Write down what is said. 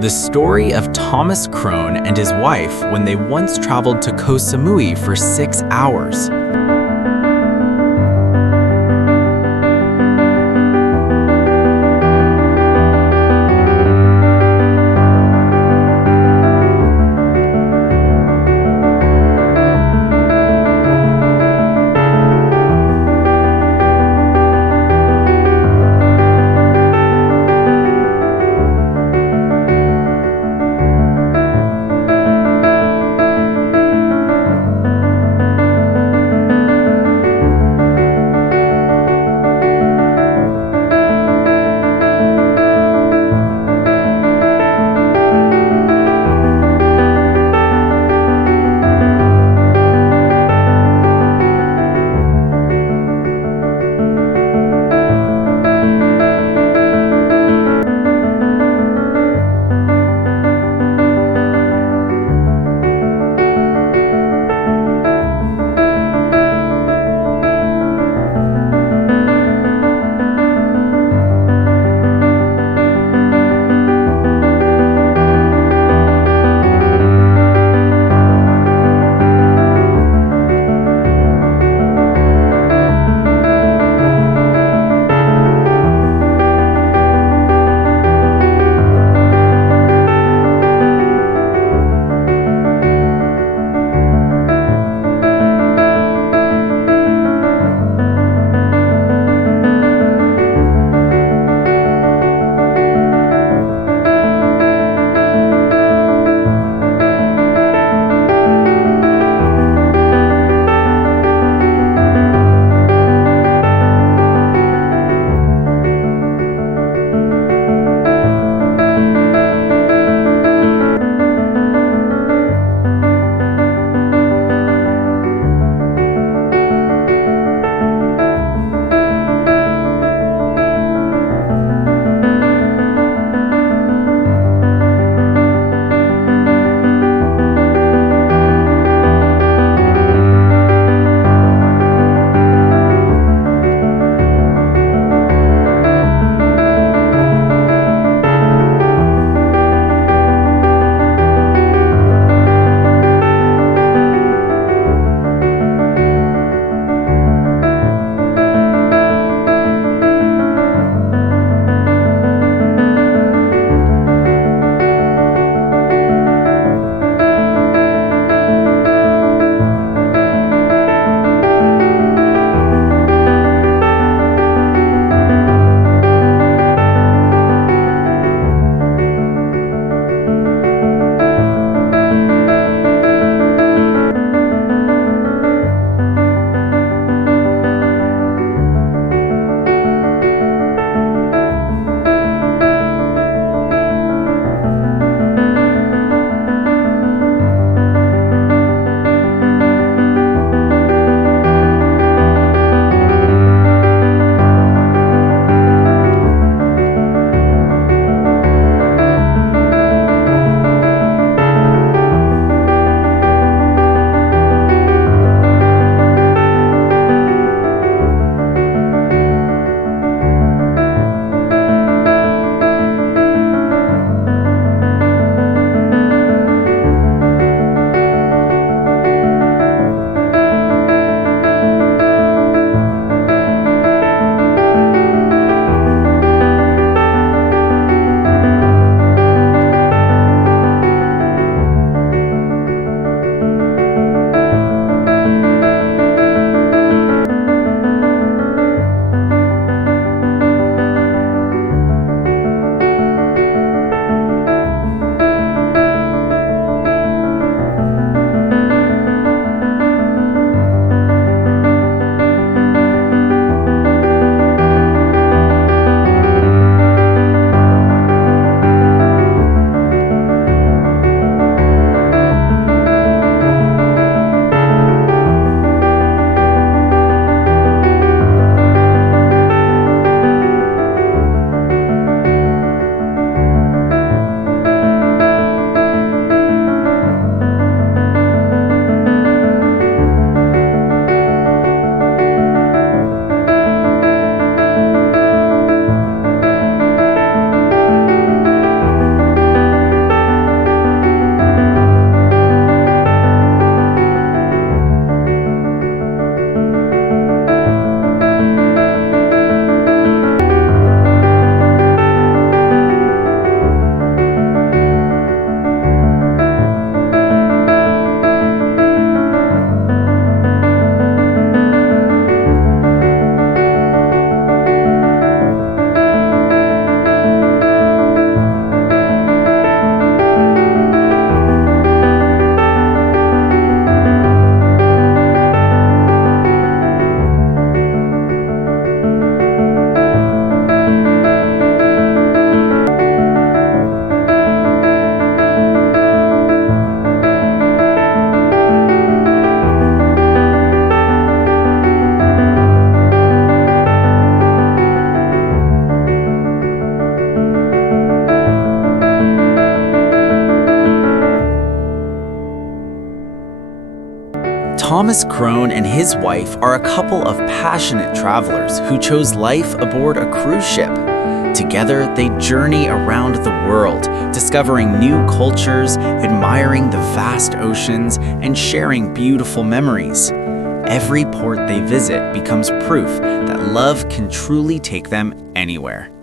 The story of Thomas Krone and his wife when they once traveled to Koh Samui for 6 hours. Thomas Crone and his wife are a couple of passionate travelers who chose life aboard a cruise ship. Together, they journey around the world, discovering new cultures, admiring the vast oceans, and sharing beautiful memories. Every port they visit becomes proof that love can truly take them anywhere.